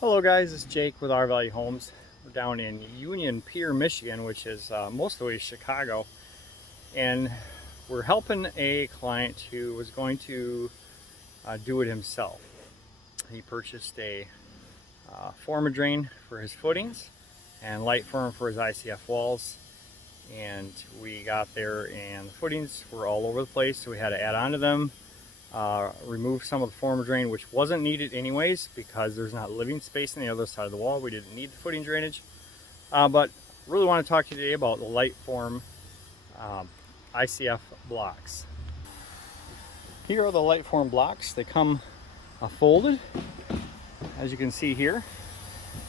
Hello guys, it's Jake with Our Value Homes. We're down in Union Pier, Michigan, which is most of the way to Chicago. And we're helping a client who was going to do it himself. He purchased a former drain for his footings and Lite-Form for his ICF walls. And we got there and the footings were all over the place, so we had to add on to them. Remove some of the former drain, which wasn't needed anyways because there's not living space on the other side of the wall. We didn't need the footing drainage, but really want to talk to you today about the Lite-Form ICF blocks. Here are the Lite-Form blocks. They come folded, as you can see here,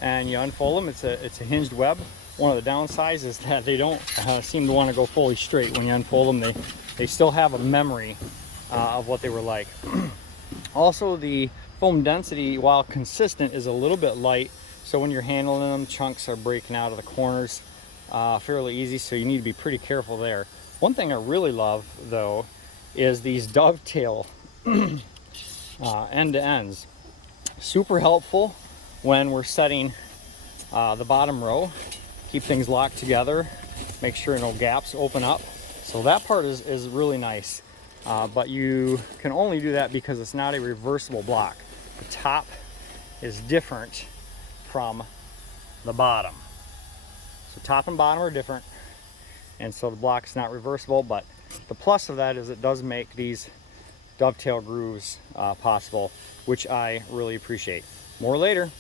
and you unfold them. It's a hinged web. One of the downsides is that they don't seem to want to go fully straight. When you unfold them, they still have a memory of what they were like. Also, the foam density, while consistent, is a little bit light, so when you're handling them, chunks are breaking out of the corners fairly easy, so you need to be pretty careful there. One thing I really love though is these dovetail end to ends. Super helpful when we're setting the bottom row. Keep things locked together, make sure no gaps open up, so that part is really nice. But you can only do that because it's not a reversible block. The top is different from the bottom. So top and bottom are different, and so the block is not reversible, but the plus of that is it does make these dovetail grooves possible, which I really appreciate. More later.